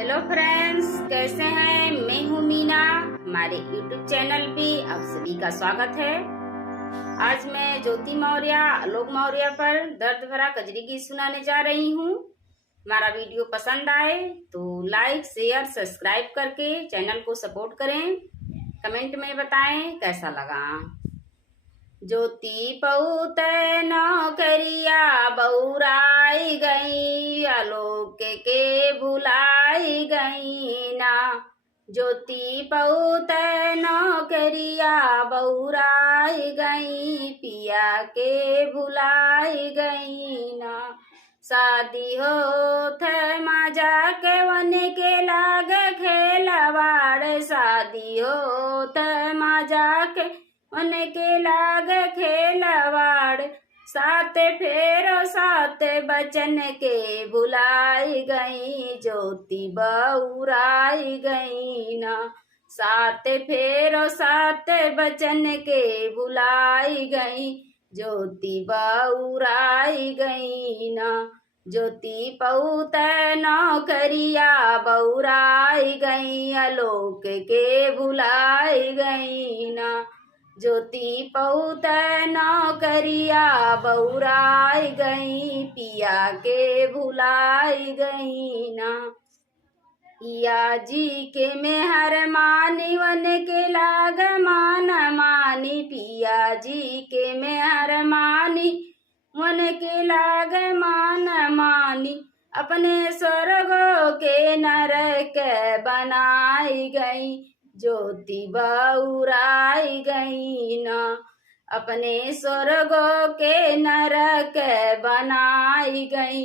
Hello friends, कैसे हैं? मैं हूँ मीना। हमारे यूट्यूब चैनल पे आप सभी का स्वागत है। आज मैं ज्योति मौर्य, आलोक मौर्य पर दर्द भरा कजरी गीत सुनाने जा रही हूँ। हमारा वीडियो पसंद आए तो लाइक, शेयर, सब्सक्राइब करके चैनल को सपोर्ट करें। कमेंट में बताएं कैसा लगा। ज्योति पउत नौकरिया बौराई गई, आलोक के भुलाई गई ना। ज्योति पउत नौकरिया बौराई गई, पिया के भुलाई गई ना। शादी होत मजा के वन के लाग खेलवाड़, शादी होत मजा के उनके लाग खेलवाड़। सात फेरो सात बचन के भुलाई गई, ज्योति बउराई गई ना। सात फेरो सात बचन के भुलाई गई, ज्योति बउराई गई ना। ज्योति पउत नौकरिया बउराई गई, आलोक के भुलाई गई ना। ज्योति पउत नौकरिया बउराई गई, पिया के भुलाई गई ना। पिया जी के मेहर मानी वन के लाग मान मानी, पिया जी के मेहर मानी वन के लाग मान मानी। अपने स्वर्गों के नरक बनाई गई, ज्योति बउराई गई ना। अपने स्वर्गों के नरक बनाई गई,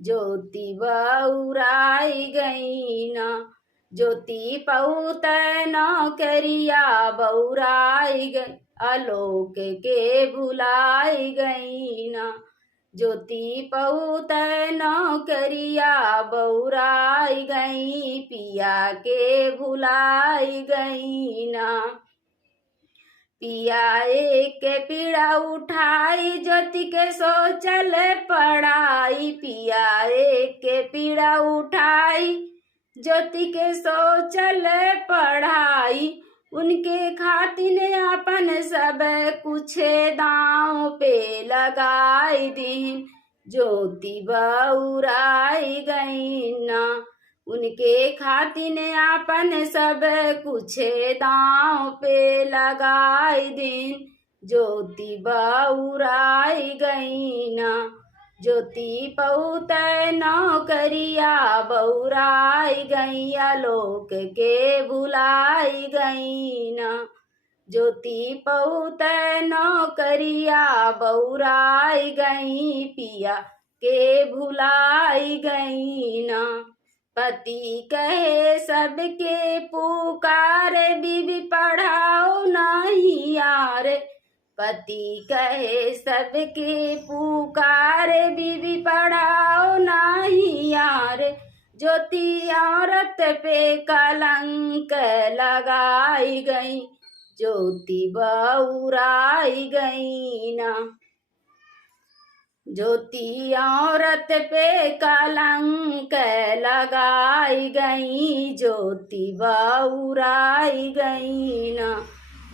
ज्योति बउराई गई ना। ज्योति पउत नौकरिया बउराई गई, आलोक के भुलाई गई ना। ज्योति पउत नौकरिया बउराई गई, पिया के भुलाई गई ना। पिया एक पीड़ा उठाई, ज्योति के सोचल पढ़ाई। पिया एक पीड़ा उठाई, ज्योति के सोचल पढ़ाई। उनके खातिर अपन सब कुछ दांव पे लगाई दीन, ज्योति बउराई गई ना। उनके खातिर अपन सब कुछ दांव पे लगाई दीन, ज्योति बउराई गई ना। ज्योति पउत नौकरिया बउराई गई, आलोक के भुलाई गई ना। ज्योति पउत नौकरिया बउराई गई, पिया के भुलाई गई ना। पति कहे सबके पुकार, बीवी पढ़ाओ नहीं यार। पति कहे सबके पुकार, बीवी पढ़ाओ नहीं यार। ज्योति औरत पे कलंक लगाई गई, ज्योति बउराई गई ना। ज्योति औरत पे कलंक लगाई गई, ज्योति बउराई गई ना।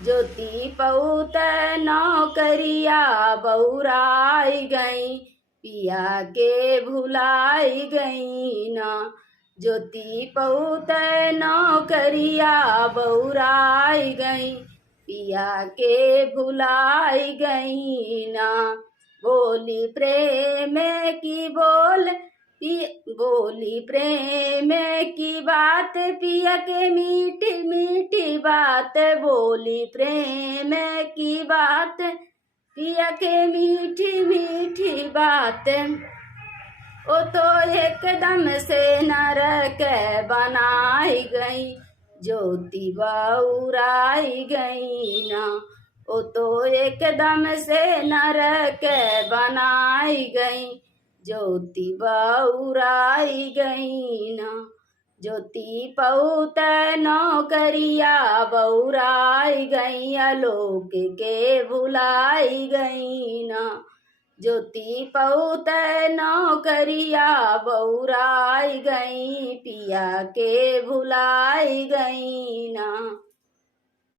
ज्योति पउत नौकरिया बउराई गई, पिया के भुलाई गई ना। ज्योति पउत नौकरिया बउराई गई, पिया के भुलाई गई ना। बोली प्रेम की बोली प्रेम की बात, पिया के मीठी मीठी बात। बोली प्रेम की बात, पिया के मीठी मीठी बात। ओ तो एकदम से नरक बनाई गई, ज्योति बउराई गई ना। ओ तो एकदम से नरक बनाई गई, ज्योति बउराई गई ना। ज्योति पउत नौकरिया बउराई गई, आलोक के भुलाई गई ना। ज्योति पौत नौकरिया बौराई गई, पिया के भुलाई गई ना।